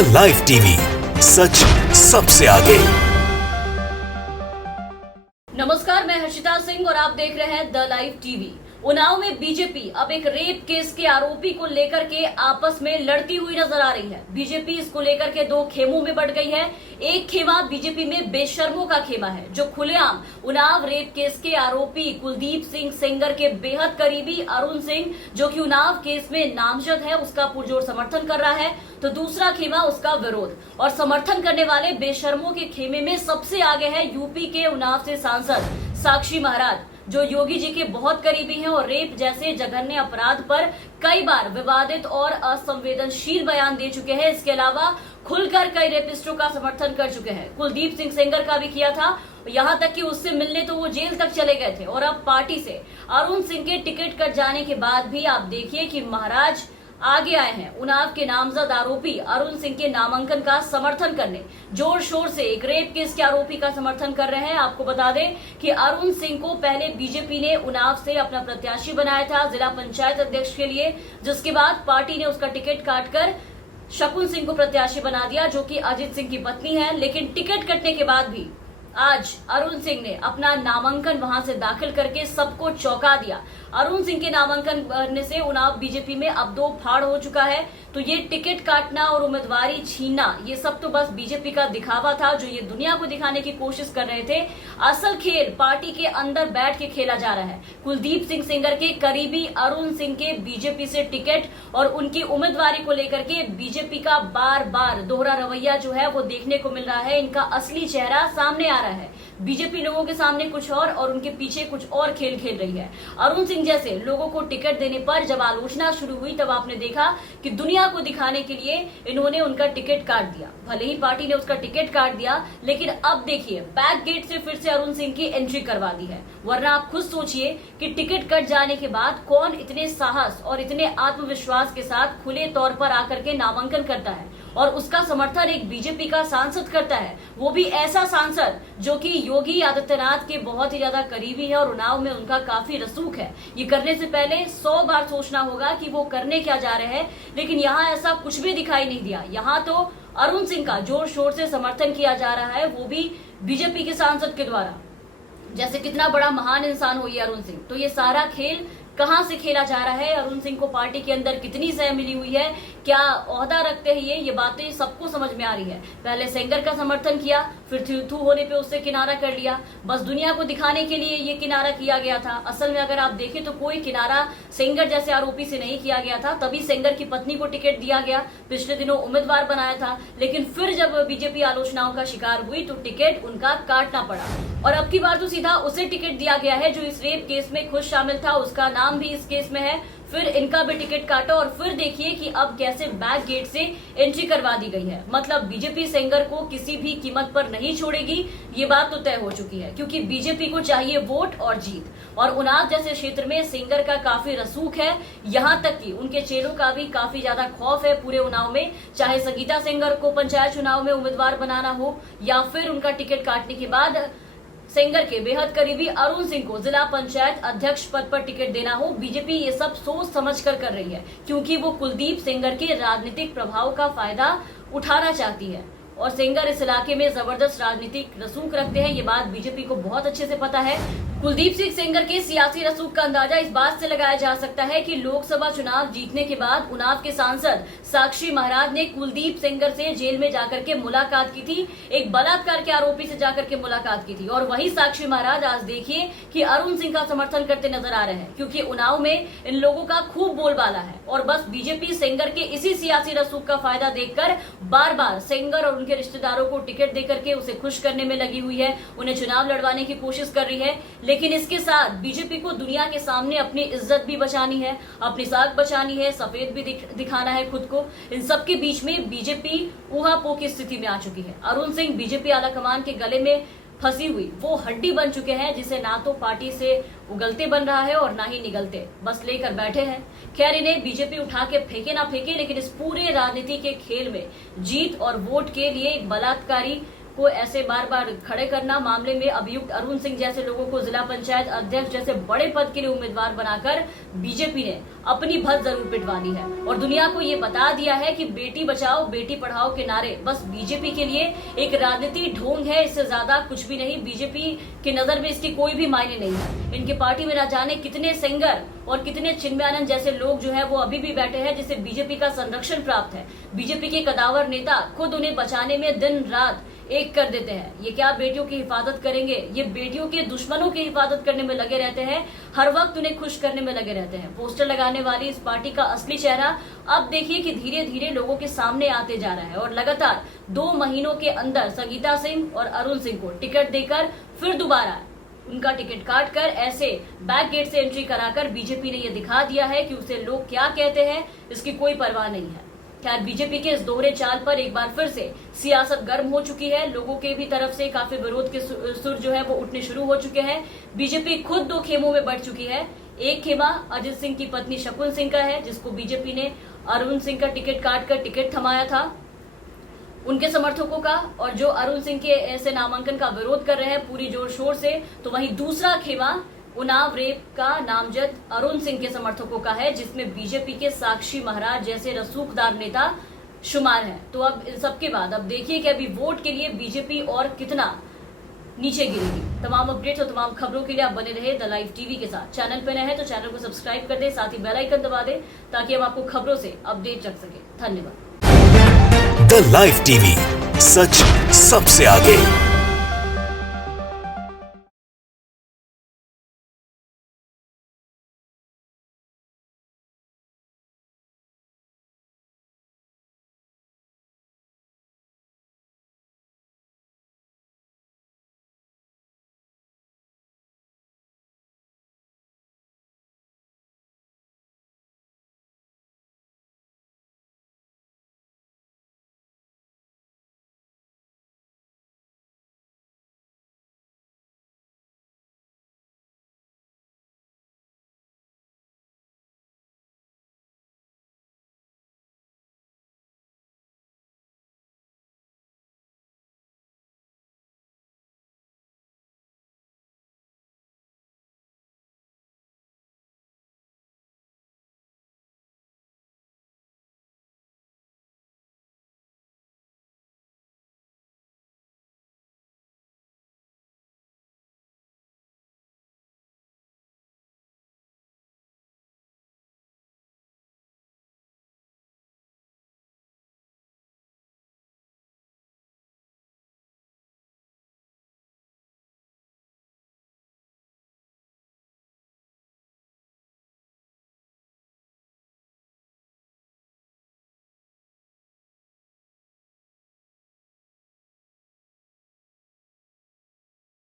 The live TV, सच सबसे आगे। नमस्कार, मैं हर्षिता सिंह और आप देख रहे हैं द लाइव टीवी। उन्नाव में बीजेपी अब एक रेप केस के आरोपी को लेकर के आपस में लड़ती हुई नजर आ रही है। बीजेपी इसको लेकर के दो खेमों में बढ़ गई है। एक खेमा बीजेपी में बेशर्मों का खेमा है, जो खुलेआम उन्नाव रेप केस के आरोपी कुलदीप सिंह सेंगर के बेहद करीबी अरुण सिंह, जो कि उन्नाव केस में नामजद है, उसका पुरजोर समर्थन कर रहा है। तो दूसरा खेमा उसका विरोध और समर्थन करने वाले बेशर्मों के खेमे में सबसे आगे है यूपी के उन्नाव से सांसद साक्षी महाराज, जो योगी जी के बहुत करीबी हैं और रेप जैसे जघन्य अपराध पर कई बार विवादित और असंवेदनशील बयान दे चुके हैं। इसके अलावा खुलकर कई रेपिस्टों का समर्थन कर चुके हैं। कुलदीप सिंह सेंगर का भी किया था, यहाँ तक कि उससे मिलने तो वो जेल तक चले गए थे। और अब पार्टी से अरुण सिंह के टिकट कट जाने के बाद भी आप देखिए कि महाराज आगे आए हैं उन्नाव के नामजद आरोपी अरुण सिंह के नामांकन का समर्थन करने। जोर शोर से एक रेप केस के आरोपी का समर्थन कर रहे हैं। आपको बता दें कि अरुण सिंह को पहले बीजेपी ने उन्नाव से अपना प्रत्याशी बनाया था जिला पंचायत अध्यक्ष के लिए, जिसके बाद पार्टी ने उसका टिकट काटकर शकुन सिंह को प्रत्याशी बना दिया, जो कि अजित सिंह की पत्नी है। लेकिन टिकट कटने के बाद भी आज अरुण सिंह ने अपना नामांकन वहां से दाखिल करके सबको चौंका दिया। अरुण सिंह के नामांकन करने से उन्नाव बीजेपी में अब दो फाड़ हो चुका है। तो ये टिकट काटना और उम्मीदवारी छीनना, ये सब तो बस बीजेपी का दिखावा था, जो ये दुनिया को दिखाने की कोशिश कर रहे थे। असल खेल पार्टी के अंदर बैठ के खेला जा रहा है। कुलदीप सिंह सेंगर के करीबी अरुण सिंह के बीजेपी से टिकट और उनकी उम्मीदवारी को लेकर के बीजेपी का बार बार दोहरा रवैया जो है वो देखने को मिल रहा है। इनका असली चेहरा सामने आ रहा है। बीजेपी लोगों के सामने कुछ और उनके पीछे कुछ और खेल खेल रही है। अरुण सिंह जैसे लोगों को टिकट देने पर जब आलोचना शुरू हुई, तब आपने देखा कि दुनिया को दिखाने के लिए इन्होंने उनका टिकट काट दिया। भले ही पार्टी ने उसका टिकट काट दिया, लेकिन अब देखिए बैक गेट से फिर से अरुण सिंह की एंट्री करवा दी है। वरना आप खुद सोचिए कि टिकट कट जाने के बाद कौन इतने साहस और इतने आत्मविश्वास के साथ खुले तौर पर आकर के नामांकन करता है और उसका समर्थन एक बीजेपी का सांसद करता है, वो भी ऐसा सांसद जो कि योगी आदित्यनाथ के बहुत ही ज्यादा करीबी है और उन्नाव में उनका काफी रसूख है। ये करने से पहले 100 बार सोचना होगा कि वो करने क्या जा रहे हैं, लेकिन यहाँ ऐसा कुछ भी दिखाई नहीं दिया। यहाँ तो अरुण सिंह का जोर शोर से समर्थन किया जा रहा है, वो भी बीजेपी के सांसद के द्वारा। जैसे कितना बड़ा महान इंसान हो ये अरुण सिंह। तो ये सारा खेल कहां से खेला जा रहा है, अरुण सिंह को पार्टी के अंदर कितनी सह मिली हुई है, क्या ओहदा रखते हैं ये बातें सबको समझ में आ रही है। पहले सेंगर का समर्थन किया, फिर थू होने पे उससे किनारा कर लिया। बस दुनिया को दिखाने के लिए ये किनारा किया गया था। असल में अगर आप देखें तो कोई किनारा सेंगर जैसे आरोपी से नहीं किया गया था। तभी सेंगर की पत्नी को टिकट दिया गया, पिछले दिनों उम्मीदवार बनाया था, लेकिन फिर जब बीजेपी आलोचनाओं का शिकार हुई तो टिकट उनका काटना पड़ा। और अब की बार तो सीधा उसे टिकट दिया गया है जो इस रेप केस में खुद शामिल था, उसका नाम भी इस केस में है। फिर इनका भी टिकट काटा और फिर देखिए कि अब कैसे बैक गेट से एंट्री करवा दी गई है। मतलब बीजेपी सेंगर को किसी भी कीमत पर नहीं छोड़ेगी, ये बात तो तय हो चुकी है, क्योंकि बीजेपी को चाहिए वोट और जीत। और उन्नाव जैसे क्षेत्र में सेंगर का काफी रसूख है, यहाँ तक कि उनके चेलों का भी काफी ज्यादा खौफ है पूरे उन्नाव में। चाहे संगीता सेंगर को पंचायत चुनाव में उम्मीदवार बनाना हो या फिर उनका टिकट काटने के बाद सेंगर के बेहद करीबी अरुण सिंह को जिला पंचायत अध्यक्ष पद पर टिकट देना हो, बीजेपी ये सब सोच समझकर कर रही है, क्योंकि वो कुलदीप सेंगर के राजनीतिक प्रभाव का फायदा उठाना चाहती है। और सेंगर इस इलाके में जबरदस्त राजनीतिक रसूख रखते हैं, ये बात बीजेपी को बहुत अच्छे से पता है। कुलदीप सिंह सेंगर के सियासी रसूख का अंदाजा इस बात से लगाया जा सकता है कि लोकसभा चुनाव जीतने के बाद उन्नाव के सांसद साक्षी महाराज ने कुलदीप सेंगर से जेल में जाकर के मुलाकात की थी, एक बलात्कार के आरोपी से जाकर के मुलाकात की थी। और वही साक्षी महाराज आज देखिए कि अरुण सिंह का समर्थन करते नजर आ रहे हैं, क्योंकि उन्नाव में इन लोगों का खूब बोलबाला है। और बस बीजेपी सेंगर के इसी सियासी रसूख का फायदा देखकर बार बार सेंगर और उनके रिश्तेदारों को टिकट देकर के उसे खुश करने में लगी हुई है, उन्हें चुनाव लड़वाने की कोशिश कर रही है। लेकिन इसके साथ बीजेपी को दुनिया के सामने अपनी इज्जत भी बचानी है, अपनी साख बचानी है, सफेद भी दिखाना है खुद को। इन सब के बीच में बीजेपी ऊहापोह की स्थिति में आ चुकी है। अरुण सिंह बीजेपी आलाकमान के गले में फंसी हुई वो हड्डी बन चुके हैं, जिसे ना तो पार्टी से उगलते बन रहा है और ना ही निगलते, बस लेकर बैठे हैं। खैर, इन्हें बीजेपी उठा के फेंके ना फेंके, लेकिन इस पूरे राजनीति के खेल में जीत और वोट के लिए एक बलात्कारी को ऐसे बार बार खड़े करना, मामले में अभियुक्त अरुण सिंह जैसे लोगों को जिला पंचायत अध्यक्ष जैसे बड़े पद के लिए उम्मीदवार बनाकर बीजेपी ने अपनी भत जरूर पिटवा दी है और दुनिया को ये बता दिया है कि बेटी बचाओ बेटी पढ़ाओ के नारे बस बीजेपी के लिए एक राजनीति ढोंग है, इससे ज्यादा कुछ भी नहीं। बीजेपी की नजर में इसकी कोई भी मायने नहीं है। इनकी पार्टी में न जाने कितने सिंगर और कितने चिन्मयानंद जैसे लोग जो है वो अभी भी बैठे हैं जिसे बीजेपी का संरक्षण प्राप्त है। बीजेपी के कदावर नेता खुद उन्हें बचाने में दिन रात एक कर देते हैं। ये क्या बेटियों की हिफाजत करेंगे? ये बेटियों के दुश्मनों की हिफाजत करने में लगे रहते हैं, हर वक्त उन्हें खुश करने में लगे रहते हैं। पोस्टर लगाने वाली इस पार्टी का असली चेहरा अब देखिए कि धीरे धीरे लोगों के सामने आते जा रहा है और लगातार 2 महीनों के अंदर संगीता सिंह और अरुण सिंह को टिकट देकर फिर दोबारा उनका टिकट काट कर ऐसे बैक गेट से एंट्री कराकर बीजेपी ने यह दिखा दिया है कि उसे लोग क्या कहते हैं इसकी कोई परवाह नहीं है। खैर, बीजेपी के इस दोहरे चाल पर एक बार फिर से सियासत गर्म हो चुकी है। लोगों के भी तरफ से काफी विरोध के सुर जो है वो उठने शुरू हो चुके हैं। बीजेपी खुद 2 खेमों में बढ़ चुकी है। एक खेमा अजित सिंह की पत्नी शकुन सिंह का है, जिसको बीजेपी ने अरुण सिंह का टिकट काट कर टिकट थमाया था उनके समर्थकों का, और जो अरुण सिंह के ऐसे नामांकन का विरोध कर रहे हैं पूरी जोर शोर से। तो वहीं दूसरा खेमा उन्नाव रेप का नामजद अरुण सिंह के समर्थकों का है, जिसमें बीजेपी के साक्षी महाराज जैसे रसूखदार नेता शुमार हैं। तो अब इन सबके बाद अब देखिए कि अभी वोट के लिए बीजेपी और कितना नीचे गिरेगी। तमाम अपडेट्स और तमाम खबरों के लिए आप बने रहे द लाइव टीवी के साथ। चैनल पे नए हैं तो चैनल को सब्सक्राइब कर दें, साथ ही बेल आइकन दबा दें ताकि हम आपको खबरों से अपडेट रख सके। धन्यवाद। द लाइव टीवी, सच सबसे आगे।